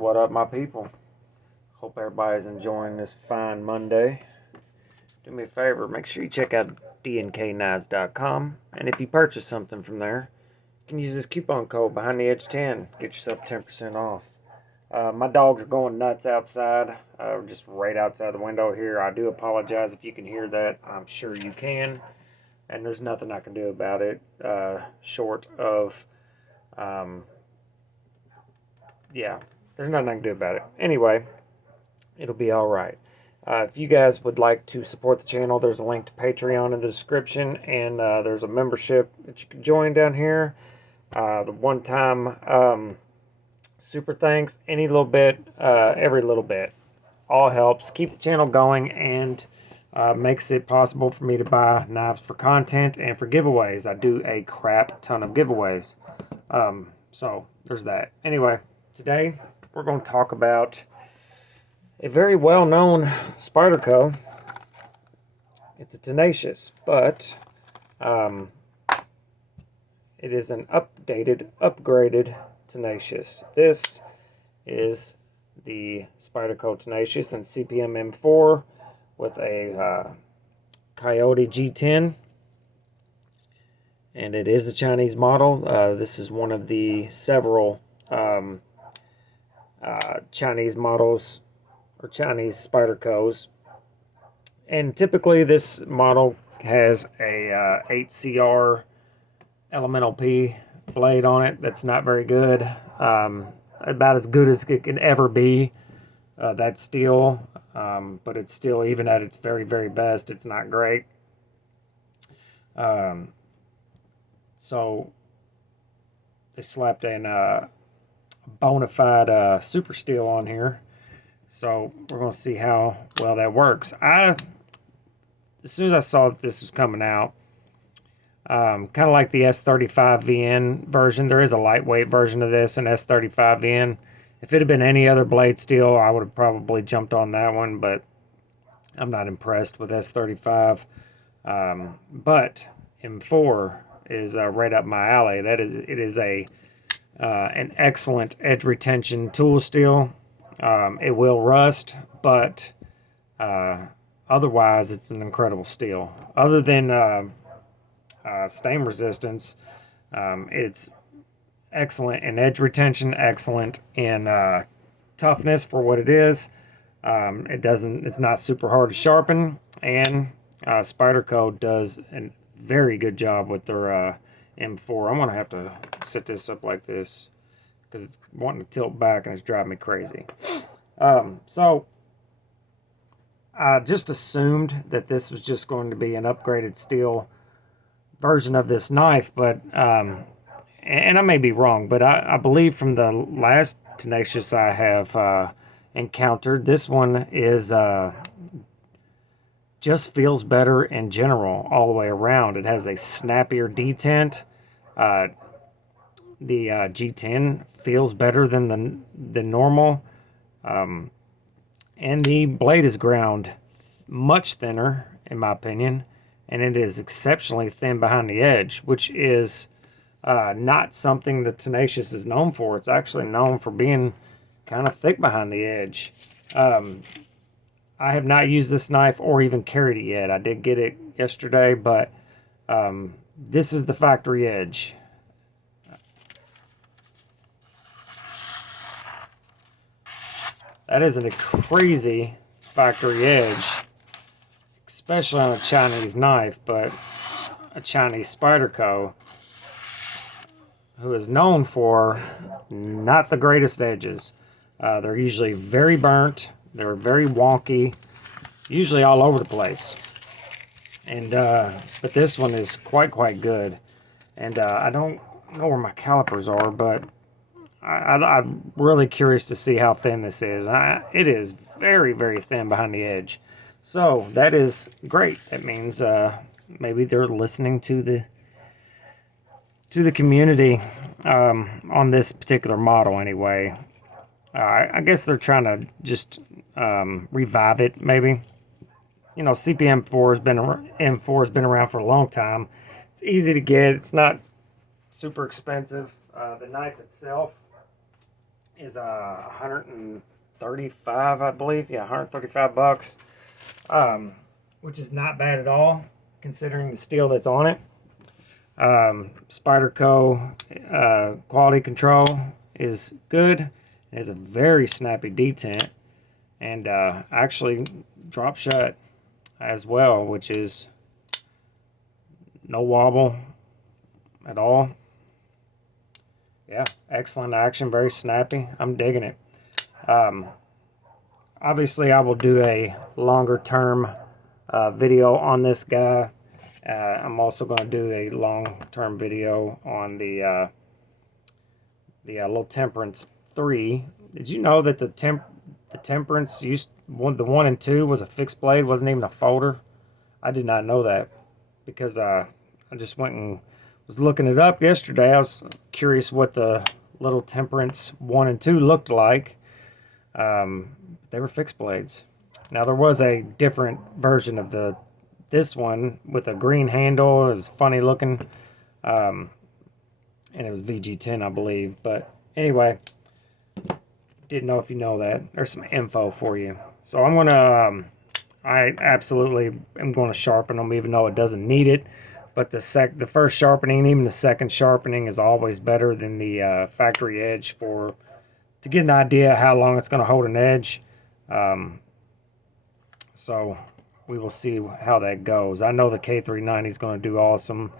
What up, my people? Hope everybody's enjoying this fine Monday. Do me a favor, make sure you check out DNKKnives.com, and if you purchase something from there, you can use this coupon code behind the edge 10. Get yourself 10% off. My dogs are going nuts outside, just right outside the window here. I do apologize if you can hear that. I'm sure you can, and there's nothing I can do about it, short of, yeah, there's nothing I can do about it. Anyway, it'll be all right. If you guys would like to support the channel, there's a link to Patreon in the description, and there's a membership that you can join down here. The one-time super thanks, any little bit, every little bit, all helps keep the channel going and makes it possible for me to buy knives for content and for giveaways. I do a crap ton of giveaways. So there's that. Anyway, today we're going to talk about a very well-known Spyderco. It's a Tenacious, but it is an upgraded Tenacious. This is the Spyderco Tenacious in cpm-m4 with a Coyote G10, and it is a Chinese model. This is one of the several Chinese models or Chinese Spydercos, and typically this model has a 8CR Elemental P blade on it. That's not very good, about as good as it can ever be. That steel, but it's still, even at its very, very best, it's not great. So they slapped a bona fide super steel on here. So we're going to see how well that works. As soon as I saw that this was coming out, kind of like the S35VN version, there is a lightweight version of this, an S35VN. If it had been any other blade steel, I would have probably jumped on that one, but I'm not impressed with S35. But M4 is right up my alley. It is an excellent edge retention tool steel. It will rust, but otherwise it's an incredible steel. Other than stain resistance, it's excellent in edge retention, excellent in toughness for what it is. It's not super hard to sharpen, and Spyderco does a very good job with their M4. I'm gonna have to set this up like this because it's wanting to tilt back and it's driving me crazy. So I just assumed that this was just going to be an upgraded steel version of this knife, but and I may be wrong, but I believe from the last Tenacious I have encountered, this one is just feels better in general all the way around. It has a snappier detent. The G10 feels better than the normal, and the blade is ground much thinner, in my opinion, and it is exceptionally thin behind the edge, which is not something the Tenacious is known for. It's actually known for being kind of thick behind the edge. I have not used this knife or even carried it yet. I did get it yesterday, but this is the factory edge. That isn't a crazy factory edge, especially on a Chinese knife, but a Chinese Spyderco, who is known for not the greatest edges. They're usually very burnt, they're very wonky, usually all over the place. And but this one is quite good. And I don't know where my calipers are, but I'm really curious to see how thin this is. It is very, very thin behind the edge. So that is great. That means maybe they're listening to the community on this particular model anyway. I guess they're trying to just revive it, maybe. You know, M4 has been around for a long time. It's easy to get. It's not super expensive. The knife itself is 135, I believe. Yeah, 135 bucks. Which is not bad at all considering the steel that's on it. Spyderco quality control is good. It has a very snappy detent, and actually drop shut as well, which is no wobble at all. Yeah, excellent action, very snappy. I'm digging it. Obviously, I will do a longer term video on this guy. I'm also going to do a long-term video on the little Temperance 3. Did you know that the Temperance the 1 and 2 was a fixed blade, wasn't even a folder? I did not know that because I just went and was looking it up yesterday. I was curious what the little Temperance 1 and 2 looked like. They were fixed blades. Now there was a different version of this one with a green handle. It was funny looking, and it was VG10, I believe. But anyway, didn't know if you know that. There's some info for you. So I'm gonna, I absolutely am going to sharpen them, even though it doesn't need it. But the first sharpening, even the second sharpening, is always better than the factory edge to get an idea how long it's going to hold an edge. So we will see how that goes. I know the K390 is going to do awesome,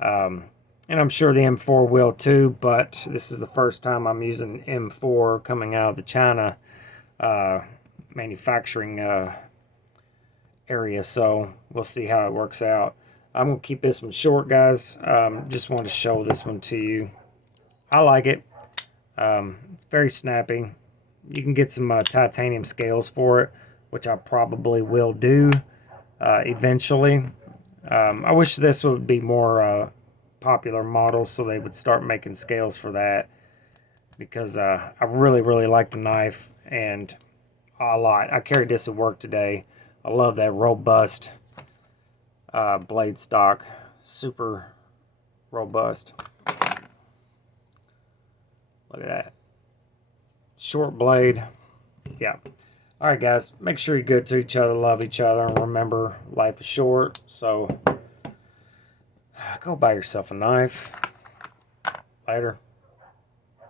and I'm sure the M4 will too, but this is the first time I'm using M4 coming out of the China manufacturing area, so we'll see how it works out. I'm going to keep this one short, guys. Just wanted to show this one to you. I like it. It's very snappy. You can get some titanium scales for it, which I probably will do eventually. I wish this would be more popular model, so they would start making scales for that, because I really like the knife, and a lot. I carried this at work today. I love that robust blade stock. Super robust. Look at that. Short blade. Yeah. Alright, guys. Make sure you're good to each other, love each other, and remember, life is short. So, go buy yourself a knife. Later.